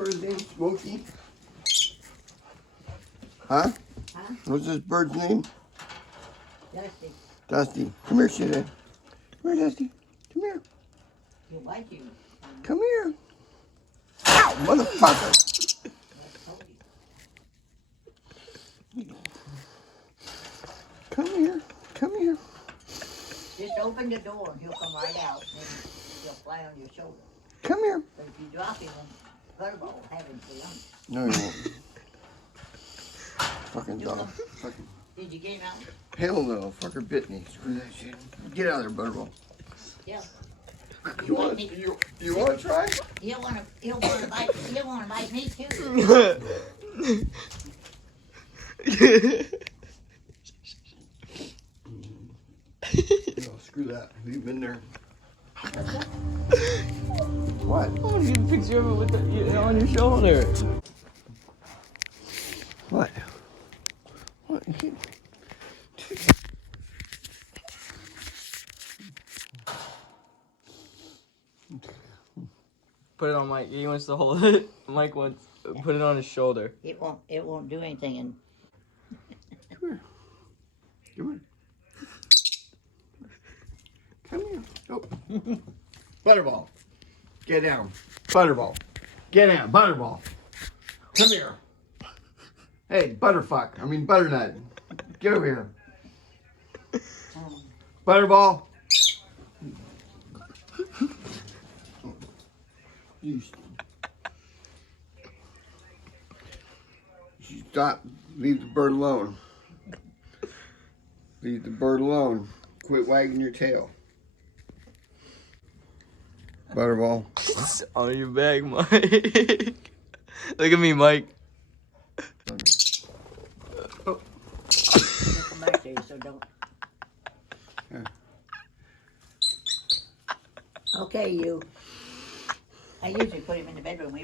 bird's name? Smokey? Huh? Huh? What's this bird's name? Dusty. Dusty. Come here, Shida. Come here, Dusty. Come here. He'll bite you. Come here. Ow, motherfucker. Come here. Come here. Just open the door and he'll come right out. And he'll fly on your shoulder. Come here. But if you drop him, Butterball will have him for lunch. No, you won't. Fucking dog. Fucking. Did you get him out? Hell no. Fucker bit me. Screw that shit. Get out of there, Butterball. Yeah. You want to try? He'll wanna bite me too. No, screw that. Leave him in there. What? I want to get a picture of it with on your shoulder. What? What? Put it on Mike. He wants to hold it. Mike wants put it on his shoulder. It won't do anything. And Come here. Come here. Come here. Oh. Butterball. Get down. Butterball. Get down. Butterball. Come here. Hey, Butterfuck. I mean, Butternut. Get over here. Butterball. You stop. Leave the bird alone. Leave the bird alone. Quit wagging your tail. Butterball. On your back, Mike. Look at me, Mike. he'll come back to you, so don't. Yeah. Okay, you. I usually put him in the bedroom.